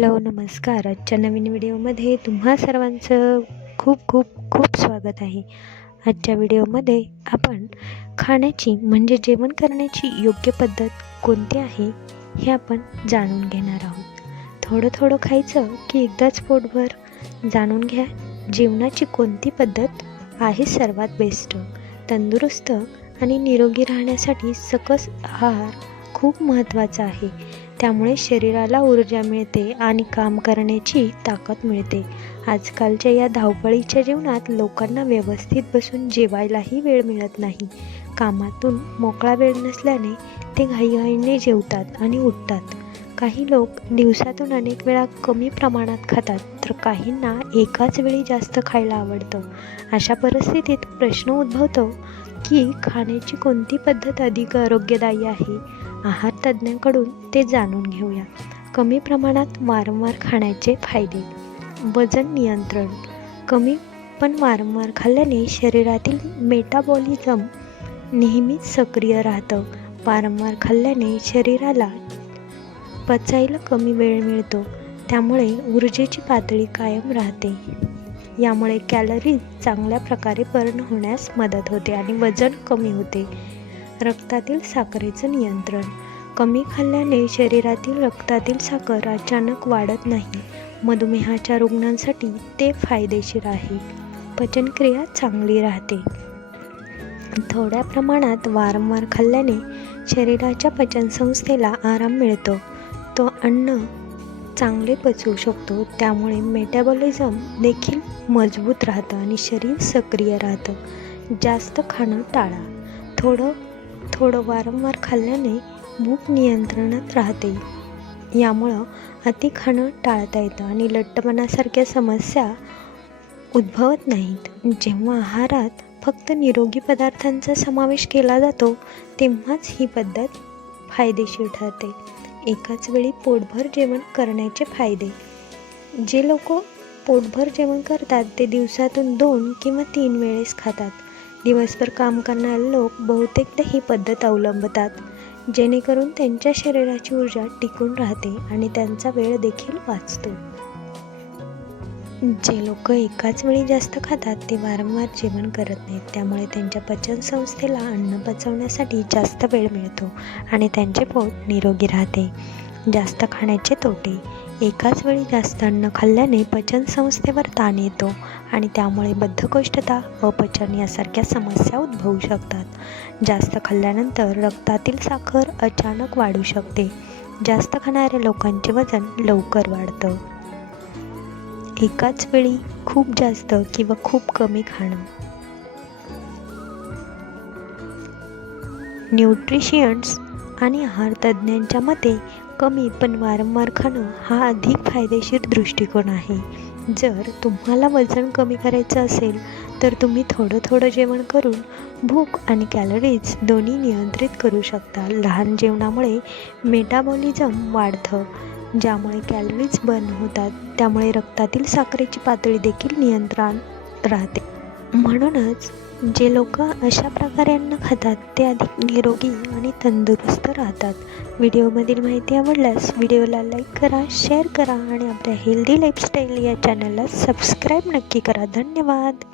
Hello नमस्कार. आजच्या नवीन व्हिडिओमध्ये तुम्हा सर्वांचं खूप खूप खूप स्वागत आहे. आजच्या व्हिडिओमध्ये आपण खाण्याची म्हणजे जेवण करण्याची योग्य पद्धत कोणती आहे हे आपण जाणून घेणार आहोत. थोडं थोडं खायचं की एकदाच पोटभर जाणून घ्या जेवणाची कोणती पद्धत आहे सर्वात बेस्ट? तंदुरुस्त आणि निरोगी राहण्यासाठी सकस आहार खूप महत्त्वाचा आहे. त्यामुळे शरीराला ऊर्जा मिळते आणि काम करण्याची ताकद मिळते. आजकालच्या या धावपळीच्या जीवनात लोकांना व्यवस्थित बसून जेवायलाही वेळ मिळत नाही. कामातून मोकळा वेळ नसल्याने ते घाईघाईने जेवतात आणि उठतात. काही लोक दिवसातून अनेक वेळा कमी प्रमाणात खातात तर काहींना एकाच वेळी जास्त खायला आवडतं. अशा परिस्थितीत प्रश्न उद्भवतो की खाण्याची कोणती पद्धत अधिक आरोग्यदायी आहे? आहार तज्ज्ञांकडून ते जाणून घेऊया. कमी प्रमाणात वारंवार खाण्याचे फायदे. वजन नियंत्रण. कमी पण वारंवार खाल्ल्याने शरीरातील मेटाबॉलिझम नेहमीच सक्रिय राहतं. वारंवार खाल्ल्याने शरीराला पचायला कमी वेळ मिळतो. त्यामुळे ऊर्जेची पातळी कायम राहते. यामुळे कॅलरीज चांगल्या प्रकारे बर्न होण्यास मदत होते आणि वजन कमी होते. रक्तातील साखरेचं नियंत्रण. कमी खाल्ल्याने शरीरातील रक्तातील साखर अचानक वाढत नाही. मधुमेहाच्या रुग्णांसाठी ते फायदेशीर आहे. पचनक्रिया चांगली राहते. थोड्या प्रमाणात वारंवार खाल्ल्याने शरीराच्या पचनसंस्थेला आराम मिळतो. तो अन्न चांगले पचवू शकतो त्यामुळे मेटाबॉलिझम देखील मजबूत राहतं आणि शरीर सक्रिय राहतं. जास्त खाणं टाळा. थोडं थोडं वारंवार खाल्ल्याने भूक नियंत्रणात राहते. यामुळं अति खाणं टाळता येतं आणि लठ्ठपणासारख्या समस्या उद्भवत नाहीत. जेव्हा आहारात फक्त निरोगी पदार्थांचा समावेश केला जातो तेव्हाच ही पद्धत फायदेशीर ठरते. एकाच वेळी पोटभर जेवण करण्याचे फायदे. जे लोक पोटभर जेवण करतात ते दिवसातून दोन किंवा तीन वेळेस खातात. दिवसभर काम करणारे लोक बहुतेकदा ही पद्धत अवलंबतात. जेणेकरून त्यांच्या शरीराची ऊर्जा टिकून राहते आणि त्यांचा वेळ देखील वाचतो. जे लोक एकाच वेळी जास्त खातात ते वारंवार जेवण करत नाहीत. त्यामुळे त्यांच्या पचनसंस्थेला अन्न पचवण्यासाठी जास्त वेळ मिळतो आणि त्यांचे पोट निरोगी राहते. जास्त खाण्याचे तोटे एकाच वेळी जास्त अन्न खाल्ल्याने पचनसंस्थेवर ताण येतो आणि त्यामुळे बद्धकोष्ठता अपचन यासारख्या समस्या उद्भवू शकतात. जास्त खाल्ल्यानंतर रक्तातील साखर अचानक वाढू शकते. जास्त खाणाऱ्या लोकांचे वजन लवकर वाढतं. एकाच वेळी खूप जास्त किंवा खूप कमी खाणं. न्यूट्रिशियन्स आणि आहार तज्ज्ञांच्या मते कमी पण वारंवार खाणं हा अधिक फायदेशीर दृष्टिकोन आहे. जर तुम्हाला वजन कमी करायचं असेल तर तुम्ही थोडं थोडं जेवण करून भूक आणि कॅलरीज दोन्ही नियंत्रित करू शकता. लहान जेवणामुळे मेटाबॉलिझम वाढतं ज्यामुळे कॅलरीज बर्न होतात. त्यामुळे रक्तातील साखरेची पातळी देखील नियंत्रण राहते. म्हणूनच जे लोक अशा प्रकारे अन्न खातात ते अधिक निरोगी आणि तंदुरुस्त राहतात. व्हिडिओमधील माहिती आवडल्यास व्हिडिओला लाईक करा शेअर करा आणि आपल्या हेल्दी लाईफस्टाईल या चॅनलला सबस्क्राईब नक्की करा. धन्यवाद!